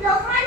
Hello,